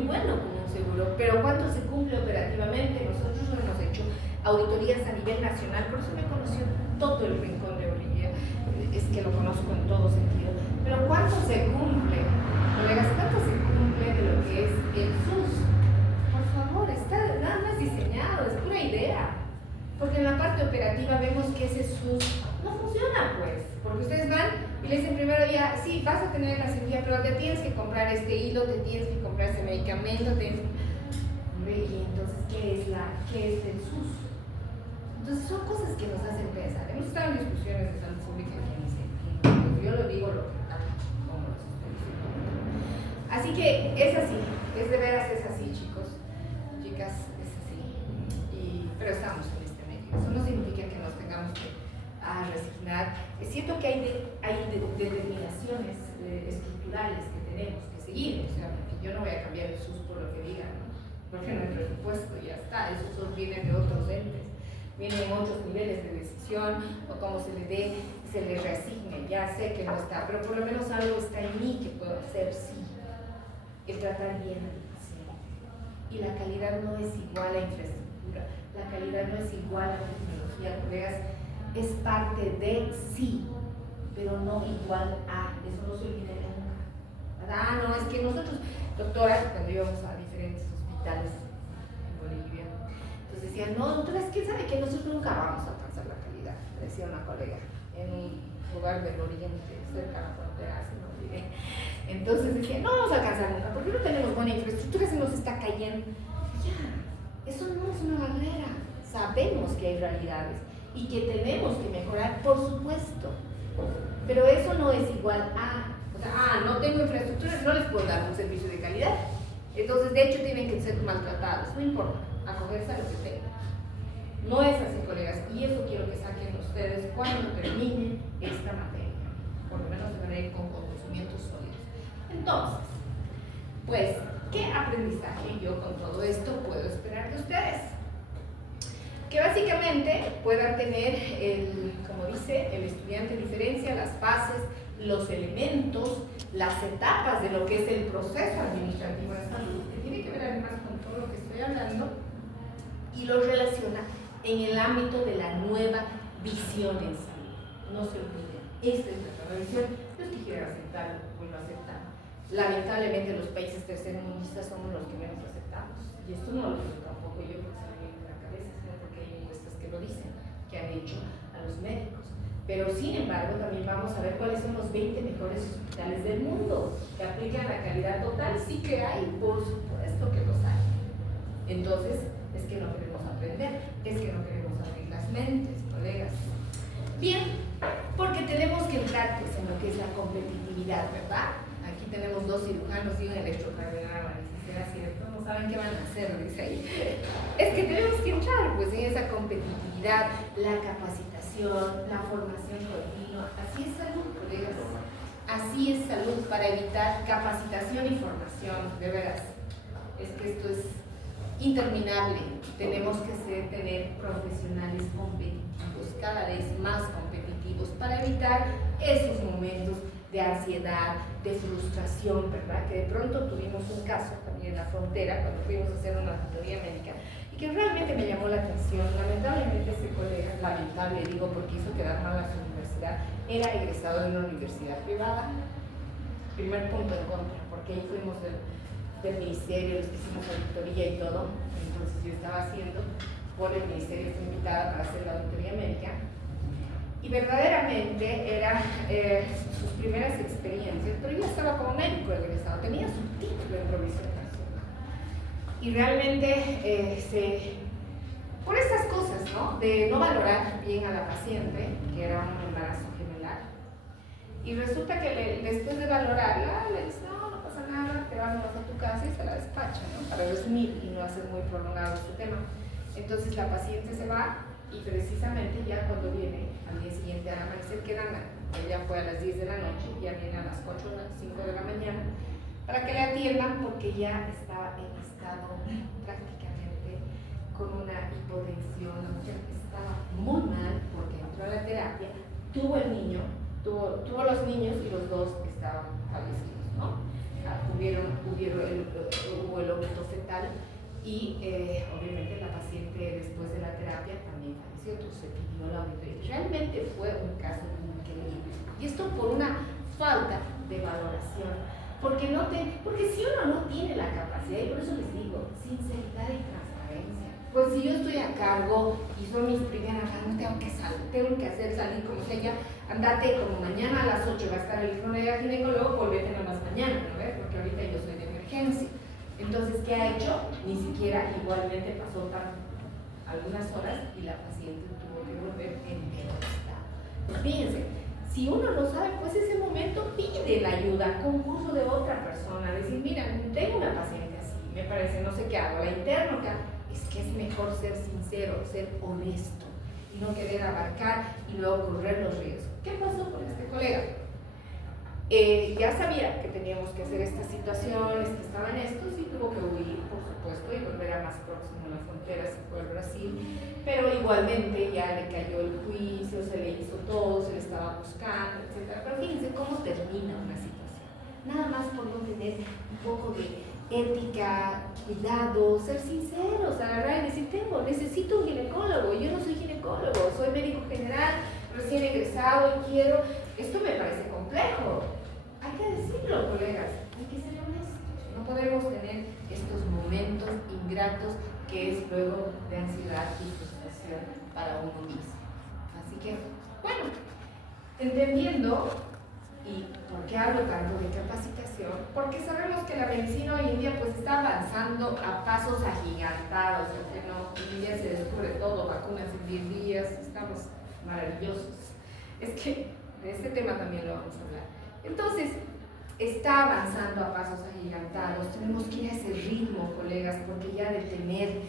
muy bueno como un seguro, pero ¿cuánto se cumple operativamente? Nosotros no hemos hecho auditorías a nivel nacional, por eso me conoció todo el rincón de Bolivia, es que lo conozco en todo sentido, pero ¿cuánto se cumple? Colegas, ¿cuánto se cumple de lo que es el SUS? Por favor, está nada más diseñado, es pura idea, porque en la parte operativa vemos que ese SUS no funciona, pues, porque ustedes van y le dicen primero ya, sí, vas a tener la cirugía, pero te tienes que comprar este hilo, te tienes que comprar ese medicamento, y entonces, ¿qué es el SUS? Entonces son cosas que nos hacen pensar. Hemos estado en discusiones de salud pública que dicen, yo lo digo lo que tal, como los estoy diciendo. Así que es así, es de veras es así, chicos, chicas, es así. Pero estamos en este medio. Eso no significa que nos tengamos que resignar. Es cierto que hay determinaciones estructurales que tenemos que seguir, o sea, que yo no voy a cambiar el SUS por lo que digan, ¿no? Porque no hay presupuesto, ya está, esos SUS vienen de otros entes, vienen otros niveles de decisión, o como se le dé, se le reasigne, ya sé que no está, pero por lo menos algo está en mí que puedo hacer, sí, el tratar bien al paciente. Y la calidad no es igual a infraestructura, la calidad no es igual a tecnología, colegas, es parte de sí, pero no igual a, eso no se olvide nunca. No, es que nosotros, doctora, cuando íbamos a diferentes hospitales en Bolivia, entonces decían, no, doctora, es que sabe que nosotros nunca vamos a alcanzar la calidad, decía una colega, en un lugar del oriente, cerca de la frontera, se me olvidé. Entonces decía, no vamos a alcanzar nunca, porque no tenemos buena infraestructura, se nos está cayendo. Ya, eso no es una barrera, sabemos que hay realidades y que tenemos que mejorar, por supuesto, pero eso no es igual a, no tengo infraestructura, no les puedo dar un servicio de calidad, entonces de hecho tienen que ser maltratados, no importa, acogerse a lo que tengan. No es así, colegas, y eso quiero que saquen ustedes cuando terminen esta materia, por lo menos se van a ir con conocimientos sólidos. Entonces, pues, ¿qué aprendizaje yo con todo esto puedo esperar de ustedes? Que básicamente puedan tener, como dice el estudiante, diferencia las bases, los elementos, las etapas de lo que es el proceso administrativo de salud, que tiene que ver además con todo lo que estoy hablando, y lo relaciona en el ámbito de la nueva visión en salud. No se olviden, esta es nuestra visión. Los que quieran aceptarlo, pues lo aceptan. Lamentablemente los países tercermundistas somos los que menos aceptamos, y esto no lo digo tampoco yo porque se me viene en la cabeza, sino porque hay encuestas que lo dicen, que han hecho a los médicos. Pero sin embargo también vamos a ver cuáles son los 20 mejores hospitales del mundo que aplican la calidad total. Sí que hay, por supuesto que los hay. Entonces es que no queremos aprender, es que no queremos abrir las mentes, colegas. Bien, porque tenemos que entrar pues, en lo que es la competitividad, ¿verdad? Aquí tenemos dos cirujanos y un electrocardiograma, ¿será cierto? No saben qué van a hacer, dice ahí. Es que tenemos que entrar pues, en esa competitividad, la capacitación, la formación continua. Así es salud, colegas. Así es salud, para evitar capacitación y formación, de veras. Es que esto es interminable. Tenemos que tener profesionales competitivos, cada vez más competitivos, para evitar esos momentos de ansiedad, de frustración, ¿verdad? Que de pronto tuvimos un caso también en la frontera, cuando fuimos a hacer una auditoría médica, y que realmente me llamó la atención. Lamentablemente ese colega, lamentable digo porque hizo quedar mal a su universidad, era egresado de una universidad privada. Primer punto en contra, porque ahí fuimos del ministerio, los que hicimos auditoría y todo. Entonces yo estaba haciendo por el ministerio, fui invitada para hacer la auditoría médica, y verdaderamente era sus primeras experiencias, pero yo estaba como médico egresado, tenía su título en provisión nacional, y realmente por estas cosas, ¿no? De no valorar bien a la paciente, que era un embarazo gemelar, y resulta que después de valorarla, le dice, no pasa nada, te vas a tu casa y se la despacha, ¿no? Para resumir y no hacer muy prolongado este tema. Entonces la paciente se va, y precisamente ya cuando viene al día siguiente al amanecer, ella fue a las 10 de la noche, ya viene a las 4 o 5 de la mañana, para que le atiendan porque ya estaba en estado prácticamente con una hipotensión, estaba muy mal porque entró a la terapia, tuvo el niño, tuvo los niños y los dos estaban fallecidos, ¿no? hubo el óbito fetal y obviamente la paciente después de la terapia también falleció, entonces se pidió la auditoría. Realmente fue un caso increíble. Y esto por una falta de valoración. Porque si uno no tiene la capacidad, y por eso les digo, sinceridad y transparencia. Pues si yo estoy a cargo y son mis primeras manos, tengo que hacer salir como sea ya, andate como mañana a las 8 va a estar el ginecólogo, volvete nada más mañana, ¿no ves? Porque ahorita yo soy de emergencia. Entonces, ¿qué ha hecho? Ni siquiera igualmente pasó algunas horas y la paciente tuvo que volver en peor estado. Pues fíjense, si uno lo sabe, pues ese momento pide la ayuda, concurso de otra persona, decir, mira, tengo una paciente así, me parece, no sé qué hago, la interno acá. Es que es mejor ser sincero, ser honesto y no querer abarcar y luego correr los riesgos. ¿Qué pasó con este colega? Ya sabía que teníamos que hacer estas situaciones, que estaba en esto, sí tuvo que huir, por supuesto, y volver a más próximo a la frontera, se fue al Brasil, pero igualmente ya le cayó el juicio, se le hizo todo, se le estaba buscando, etc. Pero fíjense cómo termina una situación. Nada más por no tener un poco de ética, cuidado, ser sinceros, agarrar y decir, necesito un ginecólogo, yo no soy ginecólogo, soy médico general, recién egresado y quiero, esto me parece complejo. Hay que decirlo, colegas, hay que ser honestos. No podemos tener estos momentos ingratos que es luego de ansiedad y frustración para uno mismo. Así que, bueno, entendiendo, y por qué hablo tanto de capacitación, porque sabemos que la medicina hoy en día pues está avanzando a pasos agigantados, que no, hoy en día se descubre todo, vacunas en 10 días, estamos maravillosos. Es que de este tema también lo vamos a hablar. Entonces, está avanzando a pasos agigantados, tenemos que ir a ese ritmo, colegas, porque ya detener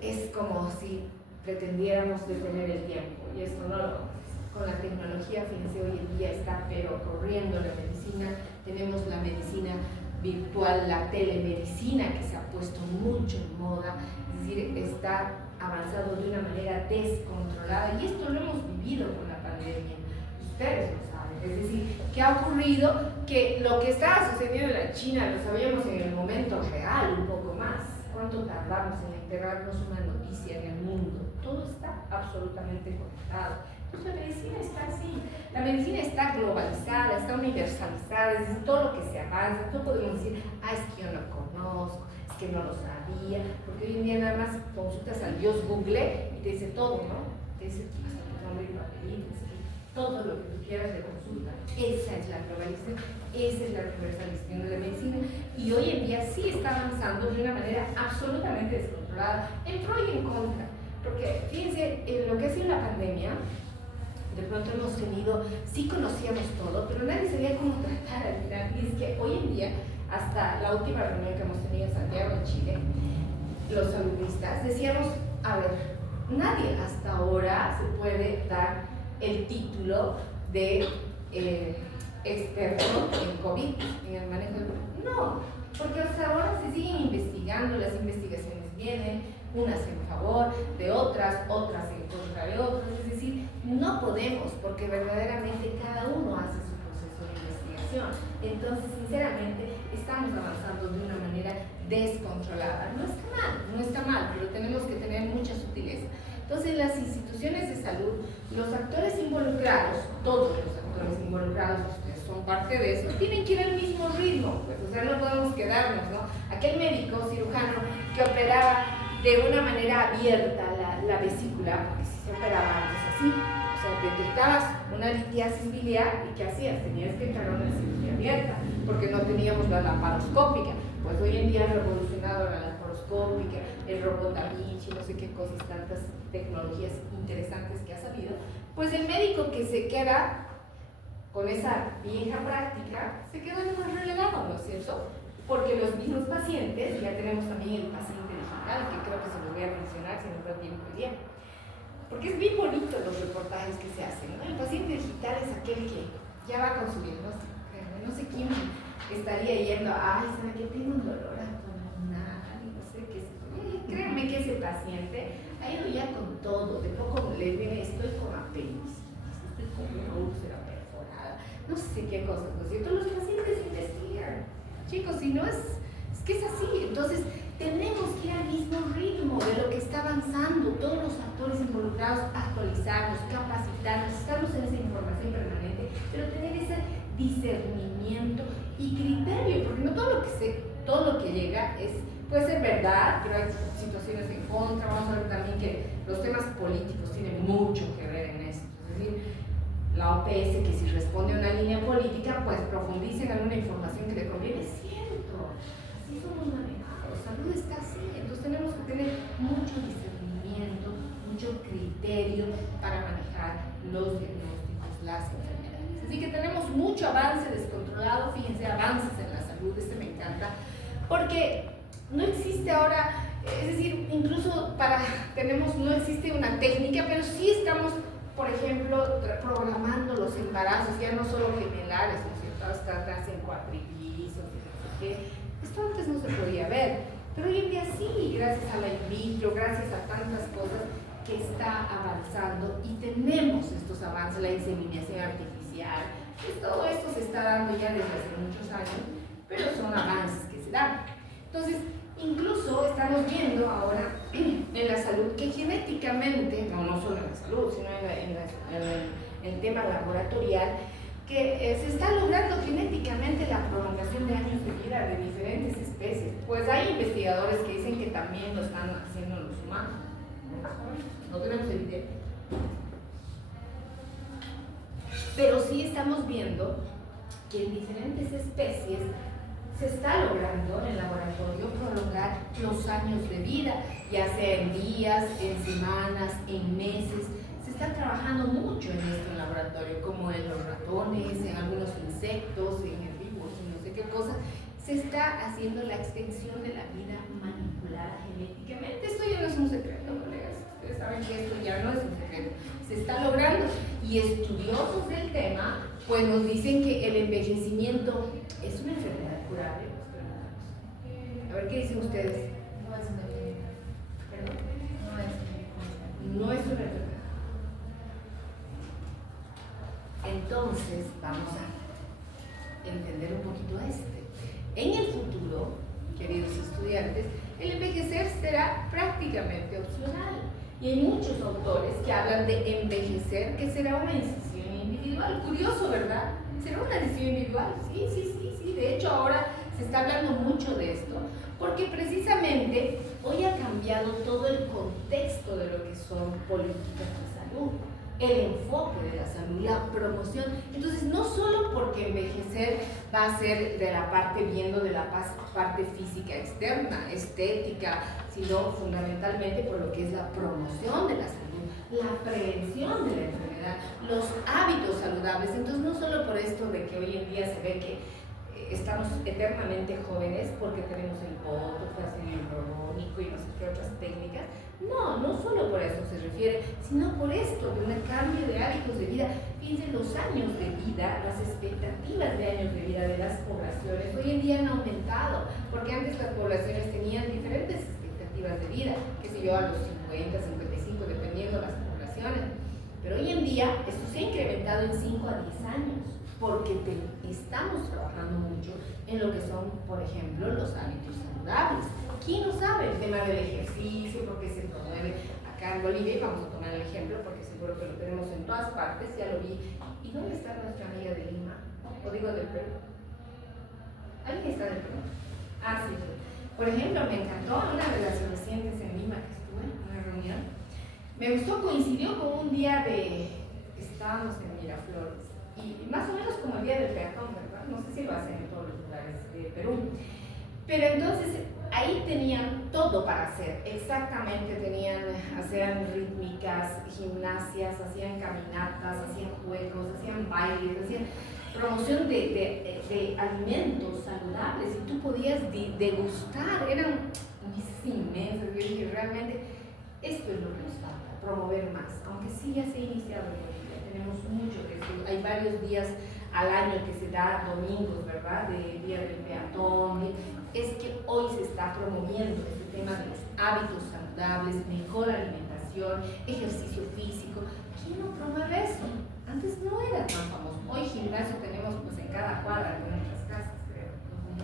es como si pretendiéramos detener el tiempo, y esto no lo vamos a hacer. Con la tecnología, fíjense, hoy en día está pero corriendo la medicina, tenemos la medicina virtual, la telemedicina que se ha puesto mucho en moda, es decir, está avanzando de una manera descontrolada, y esto lo hemos vivido con la pandemia, ustedes lo saben, es decir, ¿qué ha ocurrido? Que lo que estaba sucediendo en la China lo sabíamos en el momento real, un poco más. ¿Cuánto tardamos en enterarnos una noticia en el mundo? Todo está absolutamente conectado. Entonces la medicina está así, la medicina está globalizada, está universalizada, es decir, todo lo que se avanza, no podemos decir, es que yo no conozco, es que no lo sabía, porque hoy en día nada más consultas al Dios Google y te dice todo, ¿no? Te dice hasta tu nombre y tu apellido, todo lo que tú quieras de consulta. Esa es la globalización, esa es la universalización de la medicina, y hoy en día sí está avanzando de una manera absolutamente descontrolada, en pro y en contra, porque fíjense, en lo que ha sido la pandemia, de pronto hemos tenido, sí conocíamos todo, pero nadie sabía cómo tratar al final, y es que hoy en día, hasta la última reunión que hemos tenido en Santiago, en Chile, los alumnistas decíamos, a ver, nadie hasta ahora se puede dar el título de experto en COVID, en el manejo del COVID. No, porque hasta ahora se siguen investigando, las investigaciones vienen, unas en favor de otras, otras en contra de otras, es decir, no podemos, porque verdaderamente cada uno hace su proceso de investigación. Entonces, sinceramente, estamos avanzando de una manera descontrolada. No está mal, pero tenemos que tener mucha sutileza. Entonces, las instituciones de salud, los actores involucrados, todos los actores involucrados, ustedes son parte de eso, tienen que ir al mismo ritmo, pues, o sea, no podemos quedarnos, ¿no? Aquel médico cirujano que operaba de una manera abierta la vesícula, porque si se operaba antes así, o sea, detectabas una litiasis biliar y ¿qué hacías? Tenías que entrar a una cirugía abierta, porque no teníamos la laparoscópica. Pues hoy en día ha revolucionado la laparoscópica, el robot Da Vinci, no sé qué cosas, tantas tecnologías interesantes que ha salido. Pues el médico que se queda con esa vieja práctica se queda más relegado, ¿no es cierto? Porque los mismos pacientes, ya tenemos también el paciente digital, que creo que se los voy a mencionar si nos da tiempo hoy día, porque es bien bonito los reportajes que se hacen, ¿no? El paciente digital es aquel que ya va con su diagnóstico, no sé quién estaría yendo, ¿sabe que tengo un dolor abdominal? No sé qué es. Créanme que ese paciente ha ido ya con todo, de poco le viene, estoy con apendicitis, estoy con una úlcera perforada, no sé qué cosas, ¿no es cierto? Los pacientes investigan. chicos, si no es que es así. Entonces, tenemos que ir al mismo ritmo de lo que está avanzando, todos los actores involucrados, actualizarnos, capacitarnos, estamos en esa información permanente, pero tener ese discernimiento y criterio, porque no todo lo que llega puede ser verdad, pero hay situaciones en contra. Vamos a ver también que los temas políticos tienen mucho que ver en esto. Es decir, la OPS, que si responde a una línea política, pues profundice en alguna información que le conviene. Es cierto, así somos manejados, salud está así. Entonces tenemos que tener mucho discernimiento, mucho criterio para manejar los diagnósticos, las enfermedades. Así que tenemos mucho avance descontrolado. Fíjense, avances en la salud, me encanta, porque no existe ahora, es decir, incluso no existe una técnica, pero sí estamos, por ejemplo, programando los embarazos, ya no solo gemelares, ¿no es cierto? Hasta nacen cuatrillizos y no sé qué. Esto antes no se podía ver, pero hoy en día sí, gracias a la in vitro, gracias a tantas cosas que está avanzando, y tenemos estos avances, la inseminación artificial, pues todo esto se está dando ya desde hace muchos años, pero son avances que se dan. Entonces, incluso estamos viendo ahora en la salud que genéticamente, no solo en la salud, sino en el tema laboratorial, que se está logrando genéticamente la prolongación de años de vida de diferentes especies. Pues hay investigadores que dicen que también lo están haciendo los humanos. No tenemos evidencia. Pero sí estamos viendo que en diferentes especies se está logrando en el laboratorio prolongar los años de vida, ya sea en días, en semanas, en meses. Se está trabajando mucho en esto en el laboratorio, como en los ratones, en algunos insectos, en herbívoros, no sé qué cosa. Se está haciendo la extensión de la vida manipulada genéticamente. Esto ya no es un secreto, colegas. Ustedes saben que esto ya no es un secreto. Se está logrando, y estudiosos del tema pues nos dicen que el envejecimiento es una enfermedad curable. A ver, ¿qué dicen ustedes? No es una enfermedad. ¿Perdón? No es una enfermedad. No es una enfermedad. Entonces, vamos a entender un poquito En el futuro, queridos estudiantes, el envejecer será prácticamente opcional. Y hay muchos autores que hablan de envejecer, que será una decisión individual. Curioso, ¿verdad? ¿Será una decisión individual? Sí. De hecho, ahora se está hablando mucho de esto, porque precisamente hoy ha cambiado todo el contexto de lo que son políticas de salud, el enfoque de la salud, la promoción. Entonces, no solo porque envejecer va a ser de la parte, viendo de la parte física externa, estética, sino fundamentalmente por lo que es la promoción de la salud, la prevención de la enfermedad, los hábitos saludables. Entonces, no solo por esto de que hoy en día se ve que estamos eternamente jóvenes porque tenemos el botox, ácido hialurónico y no sé qué otras técnicas. No solo por eso se refiere, sino por esto, de un cambio de hábitos de vida. Fíjense, los años de vida, las expectativas de años de vida de las poblaciones hoy en día han aumentado, porque antes las poblaciones tenían diferentes expectativas de vida, qué sé yo, a los 50, 55, dependiendo de las poblaciones. Pero hoy en día esto se ha incrementado en 5 a 10 años, porque estamos trabajando mucho en lo que son, por ejemplo, los hábitos saludables. ¿Quién no sabe el tema del ejercicio? Porque se promueve acá en Bolivia, y vamos a tomar el ejemplo porque seguro que lo tenemos en todas partes, ya lo vi. ¿Y dónde está nuestra amiga de Lima? ¿O digo del Perú? ¿Alguien está del Perú? Ah, sí. Por ejemplo, me encantó una de las recientes en Lima que estuve en una reunión. Me gustó, coincidió con un día estábamos en Miraflores, y más o menos como el día del peatón, ¿verdad? No sé si lo hacen en todos los lugares de Perú. Pero entonces ahí tenían todo para hacer, exactamente hacían rítmicas, gimnasias, hacían caminatas, hacían juegos, hacían bailes, hacían promoción de alimentos saludables, y tú podías degustar, eran mesas inmensas. Yo dije, realmente esto es lo que nos falta, promover más, aunque sí ya se ha iniciado en Bolivia, tenemos mucho de esto. Hay varios días al año que se da, domingos, ¿verdad?, de Día del Peatón. Es que hoy se está promoviendo este tema de los hábitos saludables, mejor alimentación, ejercicio físico. ¿Quién no promueve eso? Antes no era tan famoso. Hoy gimnasio tenemos pues en cada cuadra de nuestras casas, creo.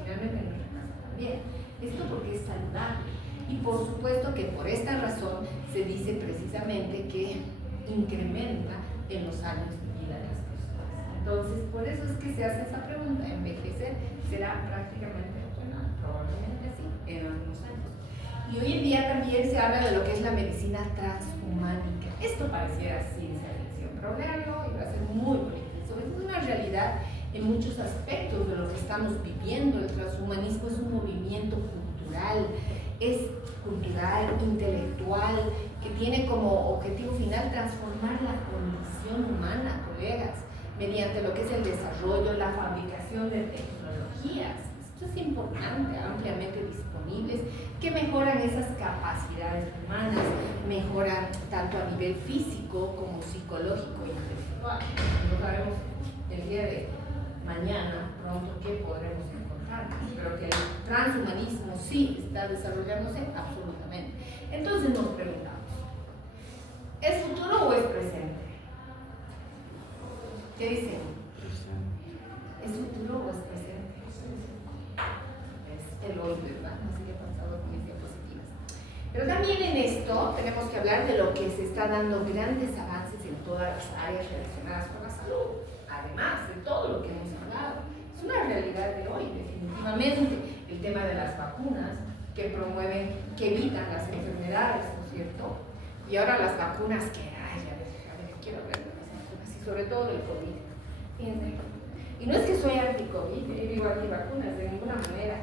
finalmente en nuestra casa también. Esto porque es saludable. Y por supuesto que por esta razón se dice precisamente que incrementa en los años de vida de las personas. Entonces, por eso es que se hace esa pregunta, ¿envejecer será prácticamente, bueno, probablemente sí, en algunos años? Y hoy en día también se habla de lo que es la medicina transhumánica. Esto pareciera ciencia ficción, pero véanlo y va a ser muy bonito. Es una realidad en muchos aspectos de lo que estamos viviendo. El transhumanismo es un movimiento cultural, intelectual, que tiene como objetivo final transformar la condición humana, colegas, mediante lo que es el desarrollo, la fabricación de tecnologías. Esto es importante, ampliamente disponibles, que mejoran esas capacidades humanas, mejoran tanto a nivel físico como psicológico y intelectual. No sabemos el día de mañana, pronto, qué podremos encontrar, pero que el transhumanismo sí está desarrollándose absolutamente. Entonces nos preguntamos, ¿es futuro o es presente? ¿Qué dicen? ¿Es futuro o es presente? Es el hoy, ¿verdad? Así que he pasado con mis diapositivas. Pero también en esto tenemos que hablar de lo que se está dando grandes avances en todas las áreas relacionadas con la salud, además de todo lo que hemos hablado. Es una realidad de hoy, definitivamente. El tema de las vacunas que promueven, que evitan las enfermedades, ¿no es cierto? Y ahora las vacunas que hay, a ver, quiero hablar de las vacunas y sobre todo del COVID. Fíjense. Y no es que soy anti-COVID, digo anti-vacunas de ninguna manera,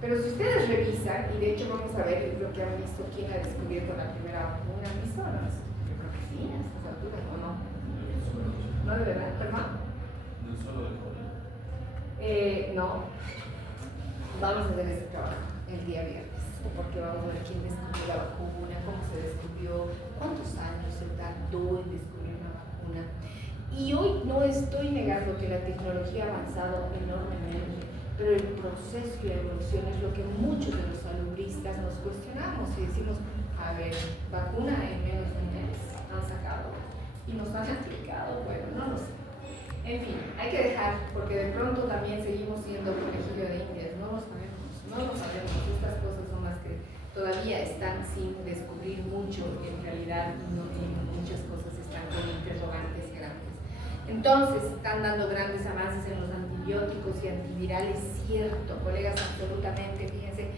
pero si ustedes revisan, y de hecho vamos a ver lo que han visto quién ha descubierto la primera vacuna, mis zonas. Yo creo que sí, a estas alturas, ¿o no? ¿No de verdad, perdón? No solo de COVID. No. Vamos a hacer ese trabajo el día viernes, porque vamos a ver quién descubrió la vacuna, cómo se descubrió, cuántos años se tardó en descubrir una vacuna. Y hoy no estoy negando que la tecnología ha avanzado enormemente, pero el proceso y la evolución es lo que muchos de los salubristas nos cuestionamos y decimos, a ver, vacuna en menos de un mes han sacado y nos han aplicado, bueno, no lo sé. En fin, hay que dejar, porque de pronto también seguimos siendo conejillo de indias, no lo sabemos, estas cosas son las que todavía están sin descubrir mucho, en realidad muchas cosas están con interrogantes grandes. Entonces, están dando grandes avances en los antibióticos y antivirales, cierto, colegas, absolutamente, fíjense,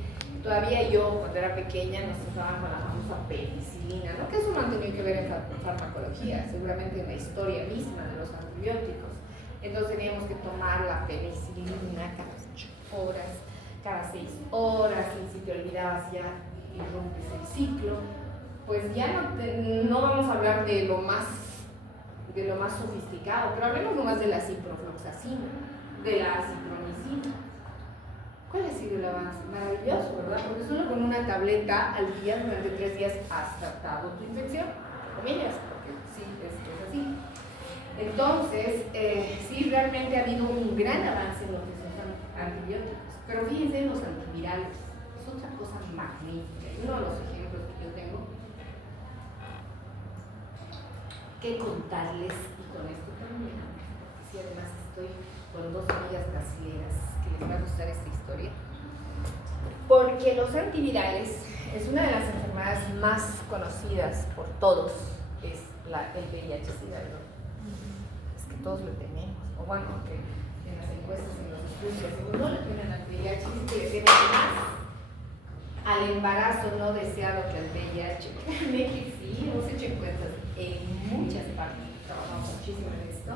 todavía yo, cuando era pequeña, nos usaban con la famosa penicilina, ¿no? Que eso no han tenido que ver en farmacología, seguramente en la historia misma de los antibióticos. Entonces teníamos que tomar la penicilina cada 8 horas, cada 6 horas, y si te olvidabas ya y rompes el ciclo, pues ya no vamos a hablar de lo más sofisticado, pero hablemos nomás de la ciprofloxacina, de la acitromicina. ¿Cuál ha sido el avance? Maravilloso, ¿verdad? Porque solo con una tableta al día durante 3 días has tratado tu infección, comillas, porque sí, es así. Entonces, sí, realmente ha habido un gran avance en lo que son antibióticos. Pero fíjense en los antivirales, es otra cosa magnífica. Uno de los ejemplos que yo tengo que contarles, y con esto termino, si además estoy con 2 amigas brasileras que les va a gustar esta historia, porque los antivirales es una de las enfermedades más conocidas por todos, es el VIH-Sida, ¿no? Es que todos lo tenemos, o bueno, que en las encuestas, en los estudios, no le tienen al VIH, es que le tienen más al embarazo no deseado que al VIH. Créanme que sí, hemos hecho encuestas en muchas partes, trabajamos muchísimo en esto,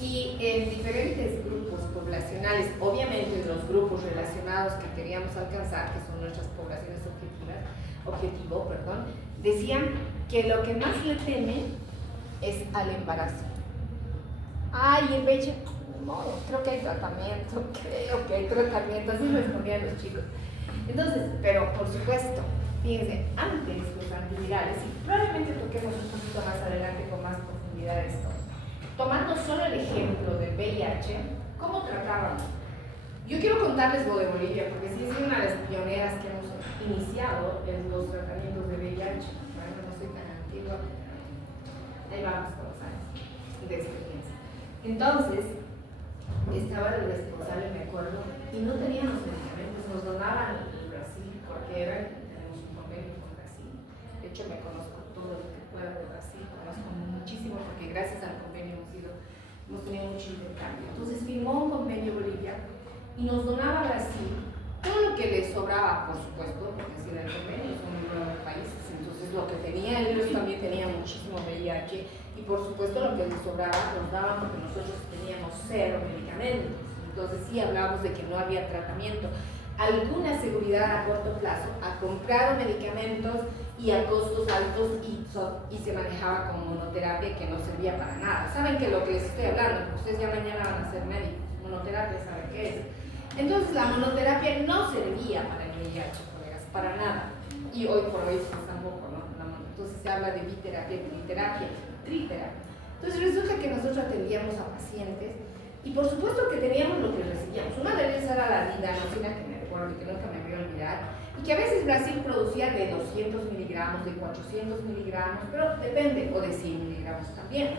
y en diferentes grupos poblacionales, obviamente en los grupos relacionados que queríamos alcanzar, que son nuestras poblaciones objetivo, decían que lo que más le temen es al embarazo. Ay, el VIH, no, creo que hay tratamiento, así respondían los chicos. Entonces, pero por supuesto, fíjense, antes los antivirales, y probablemente toquemos un poquito más adelante con más profundidad esto, tomando solo el ejemplo del VIH, ¿cómo tratábamos? Yo quiero contarles lo de Bolivia, porque sí es una de las pioneras que hemos iniciado en los tratamientos de VIH. Bueno, no soy tan antigua, ahí vamos con los años de experiencia. Entonces, estaba el responsable, me acuerdo, y no teníamos medicamentos, nos donaban el Brasil, porque tenemos un convenio con Brasil. De hecho, me conozco todo lo que pueda de Brasil, conozco muchísimo, porque gracias al convenio hemos tenido mucho intercambio. Entonces firmó un convenio Bolivia y nos donaba Brasil todo lo que les sobraba, por supuesto, porque si era el convenio, son 9 países, entonces lo que tenían, ellos también tenían muchísimo VIH, y por supuesto lo que les sobraba nos daban porque nosotros teníamos 0 medicamentos, entonces sí hablábamos de que no había tratamiento, alguna seguridad a corto plazo, a comprar medicamentos y a costos altos y se manejaba como monoterapia que no servía para nada. Saben que lo que les estoy hablando, ustedes ya mañana van a ser médicos, monoterapia, ¿saben qué es? Entonces la monoterapia no servía para el VIH, colegas, para nada. Y hoy por hoy tampoco, ¿no? Entonces se habla de biterapia, triterapia, triterapia. Entonces resulta que nosotros atendíamos a pacientes y por supuesto que teníamos lo que recibíamos. Una de ellas era la didanosina, que me recuerdo y que nunca me voy a olvidar, y que a veces Brasil producía de 200 miligramos, de 400 miligramos, pero depende, o de 100 miligramos también,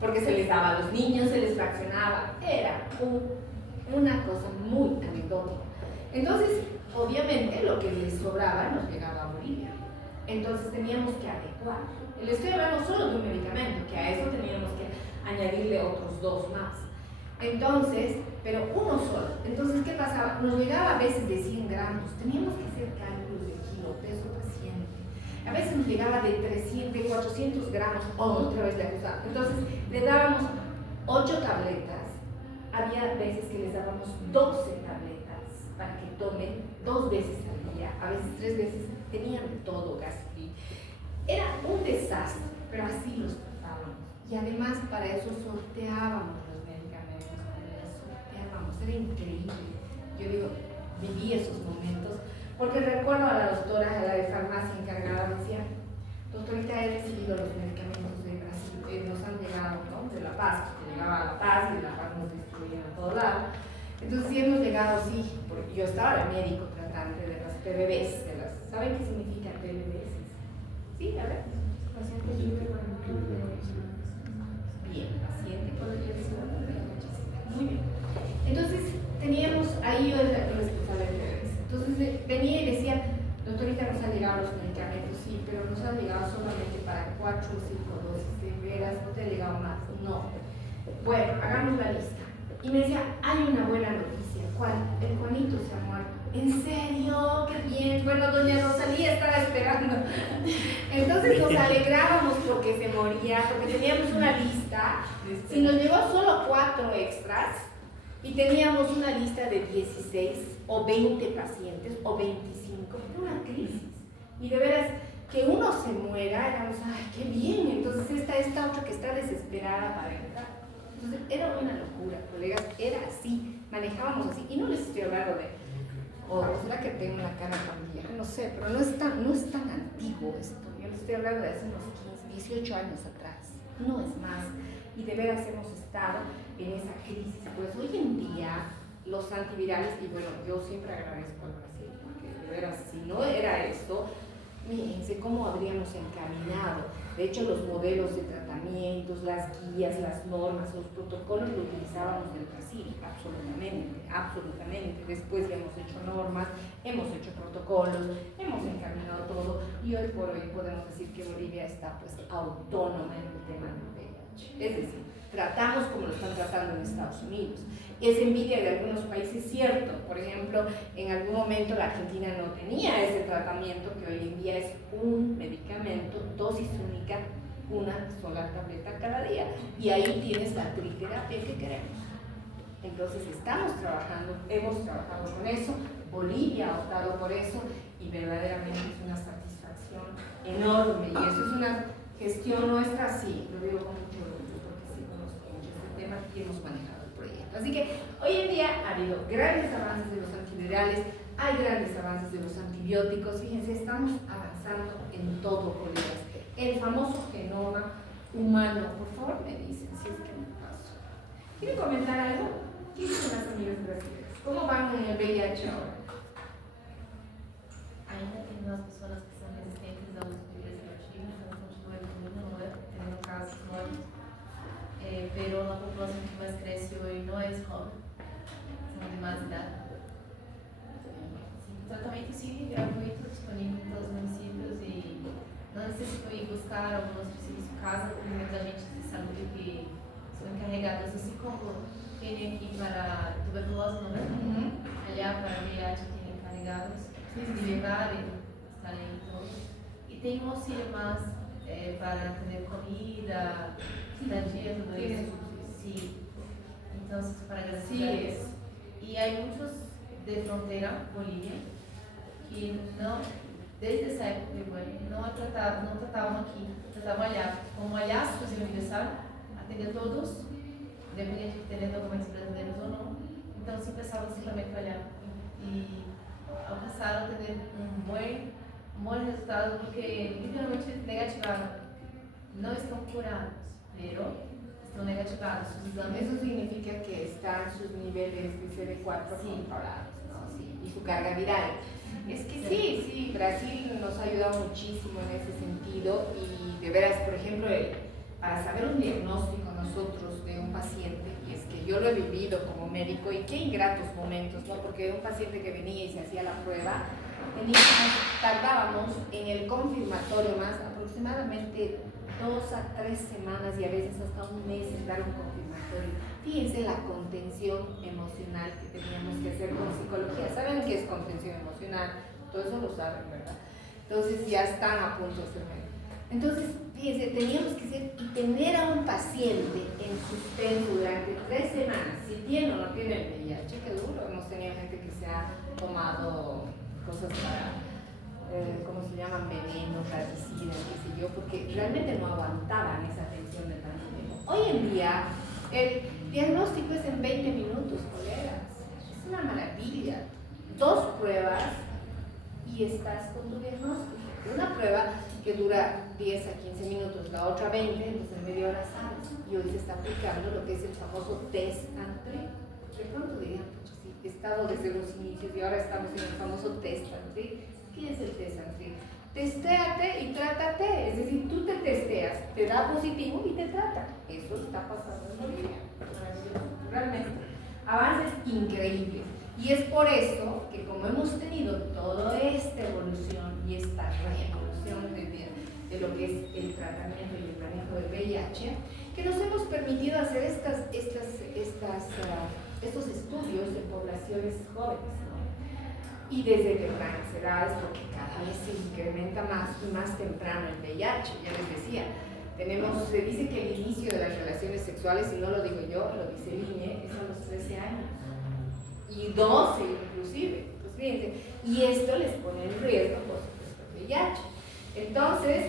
porque se les daba a los niños, se les fraccionaba, era una cosa muy anecdótica. Entonces, obviamente, lo que les sobraba nos llegaba a Bolivia. Entonces teníamos que adecuar. Les estoy hablando solo de un medicamento, que a eso teníamos que añadirle otros 2 más. Entonces, pero uno solo. Entonces, ¿qué pasaba? Nos llegaba a veces de 100 gramos. Teníamos que hacer cálculos de kilo, peso paciente. A veces nos llegaba de 300, de 400 gramos, otra vez le acusaba. Entonces, le dábamos 8 tabletas. Había veces que les dábamos 12 tabletas para que tomen 2 veces al día, a veces 3 veces, tenían todo gastritis. Era un desastre, pero así los tratábamos. Y además para eso sorteábamos los medicamentos, sorteábamos, era increíble. Yo digo, viví esos momentos, porque recuerdo a la doctora, a la de farmacia encargada, me decía, doctorita, he recibido los medicamentos de Brasil, nos han llegado, ¿no? De La Paz, porque llegaba a La Paz y de La Paz nos distribuían a todo lado. Entonces sí hemos llegado, sí, porque yo estaba de médico tratante de las PBBs, ¿saben qué significa PBBs? Sí, a ver. Paciente libre con bien, paciente con muy bien. Entonces teníamos, ahí yo era el responsable de PBBs. Entonces venía y decía, doctorita, nos han llegado los medicamentos, sí, pero nos han llegado solamente para 4 o 5 dosis, de veras, no te ha llegado más, no. Bueno, hagamos la lista. Y me decía, hay una buena noticia, ¿cuál? El Juanito se ha muerto. ¿En serio? ¡Qué bien! Bueno, doña Rosalía estaba esperando. Entonces nos alegrábamos porque se moría, porque teníamos una lista. Si nos llegó solo 4 extras y teníamos una lista de 16 o 20 pacientes o 25, era una crisis. Y de veras, que uno se muera, éramos, ¡ay, qué bien! Entonces esta otra que está desesperada para entrar. Entonces era una locura, colegas, era así, manejábamos así. Y no les estoy hablando de, será que tengo una cara tan vieja, no sé, pero no es tan antiguo esto. Yo les estoy hablando de hace unos 15, 18 años atrás, no es más. Y de veras hemos estado en esa crisis. Pues hoy en día los antivirales, y bueno, yo siempre agradezco al Brasil, porque de veras, si no era esto, fíjense cómo habríamos encaminado. De hecho, los modelos de tratamientos, las guías, las normas, los protocolos lo utilizábamos del Brasil, absolutamente, absolutamente. Después ya hemos hecho normas, hemos hecho protocolos, hemos encaminado todo y hoy por hoy podemos decir que Bolivia está pues autónoma en el tema del VIH. Es decir, tratamos como lo están tratando en Estados Unidos. Es envidia de algunos países, cierto. Por ejemplo, en algún momento la Argentina no tenía ese tratamiento que hoy en día es un medicamento, dosis única, una sola tableta cada día. Y ahí tienes la triterapia que queremos. Entonces estamos trabajando, hemos trabajado con eso, Bolivia ha optado por eso y verdaderamente es una satisfacción enorme. Y eso es una gestión nuestra, sí, lo digo con mucho orgullo porque sí conozco mucho este tema y hemos manejado. Así que hoy en día ha habido grandes avances de los antivirales, hay grandes avances de los antibióticos, fíjense, estamos avanzando en todo, colegas. El famoso genoma humano, por favor me dicen si es que me paso. ¿Quieren comentar algo? ¿Qué dicen las amigas brasileñas? ¿Cómo van en el VIH ahora? Ainda tem umas pessoas que são resistentes aos preservativos, então continua evoluindo, tendo casos novos. Pero la población que más crece hoy no es aliados, así como tienen aquí para tuberculose, ¿no ves? Allá para VIH tienen encargados de llevar y estar ahí todos. Y tem un auxilio más para tener comida, estadia, todo eso. Sí. Entonces, para garantizar. Y hay muchos de frontera, Bolivia, que no, desde esa época igual, não tratavam aqui, tratavam allá. Como allá, exclusivo universal, atender a todos, independente de ter documentos brasileiros ou não. Então, se pensavam simplesmente allá. E alcançaram a ter bom resultado, porque literalmente negativaram. Não estão curados, pero estão negativados. Sus exames. Eso significa que están sus niveles de CD4 controlados, ¿no? Sí, y su carga viral. Es que sí, Brasil nos ha ayudado muchísimo en ese sentido y de veras, por ejemplo, para saber un diagnóstico nosotros de un paciente, y es que yo lo he vivido como médico y qué ingratos momentos, ¿no? Porque un paciente que venía y se hacía la prueba, tardábamos en el confirmatorio más aproximadamente 2 a 3 semanas y a veces hasta un mes en dar un confirmatorio. Fíjense la contención emocional que teníamos que hacer con psicología. ¿Saben qué es contención emocional? Todo eso lo saben, ¿verdad? Entonces ya están a punto de ser médicos. Entonces, fíjense, teníamos que hacer y tener a un paciente en suspenso durante 3 semanas, si tiene o no tiene el VIH, qué duro. Hemos tenido gente que se ha tomado cosas para, ¿cómo se llaman? Venenos, raticidas, qué sé yo, porque realmente no aguantaban esa tensión de tanto tiempo. Hoy en día, el diagnóstico es en 20 minutos, colegas. Es una maravilla. 2 pruebas y estás con tu diagnóstico. Una prueba que dura 10 a 15 minutos, la otra 20, entonces en media hora sabes. Y hoy se está aplicando lo que es el famoso test and treat. De pronto dirían, sí, he estado desde los inicios y ahora estamos en el famoso test and treat. ¿Qué es el test and treat? Testéate y trátate, es decir, tú te testeas, te da positivo y te trata. Eso está pasando en Bolivia. Realmente, avances increíbles. Y es por eso que como hemos tenido toda esta evolución y esta revolución de lo que es el tratamiento y el manejo del VIH, que nos hemos permitido hacer estos estudios en poblaciones jóvenes, ¿no? Y desde tempranas edades, porque cada vez se incrementa más y más temprano el VIH, ya les decía. Se dice que el inicio de las relaciones sexuales, y no lo digo yo, lo dice el INE, es a los 13 años. Y 12 inclusive, pues fíjense, y esto les pone en riesgo, por supuesto, el VIH. Entonces,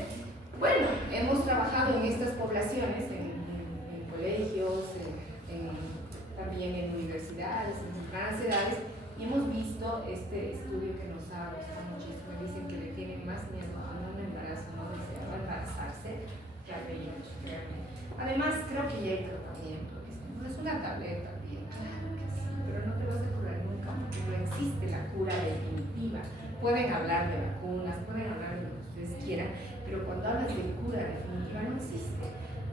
bueno, hemos trabajado en estas poblaciones, en colegios, también en universidades, en tempranas edades, y hemos visto este estudio que nos ha gustado muchísimo. Dicen que le tienen más miedo a un embarazo no deseado, embarazarse, que al VIH. Además, creo que ya hay tratamiento, no es una tableta, bien, claro que sí, pero no te vas a curar nunca, porque no existe la cura definitiva. Pueden hablar de vacunas, pueden hablar de lo que ustedes quieran, pero cuando hablas de cura definitiva no existe.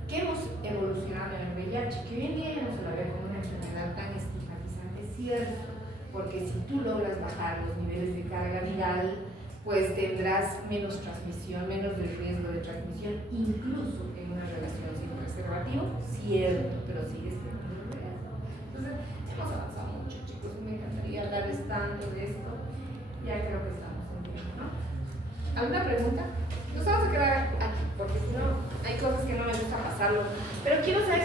¿Qué hemos evolucionado en el VIH? Que hoy en día ya no se la ve como una enfermedad tan estigmatizante, cierto, porque si tú logras bajar los niveles de carga viral, pues tendrás menos transmisión, menos del riesgo de transmisión, incluso en una relación sin preservativo, cierto, pero sigues teniendo el riesgo. Entonces, hemos avanzado mucho, chicos, me encantaría hablarles tanto de esto, ya creo que estamos en tiempo, ¿no? ¿Alguna pregunta? Nos vamos a quedar aquí, porque si no, hay cosas que no me gusta pasarlo, pero quiero saber si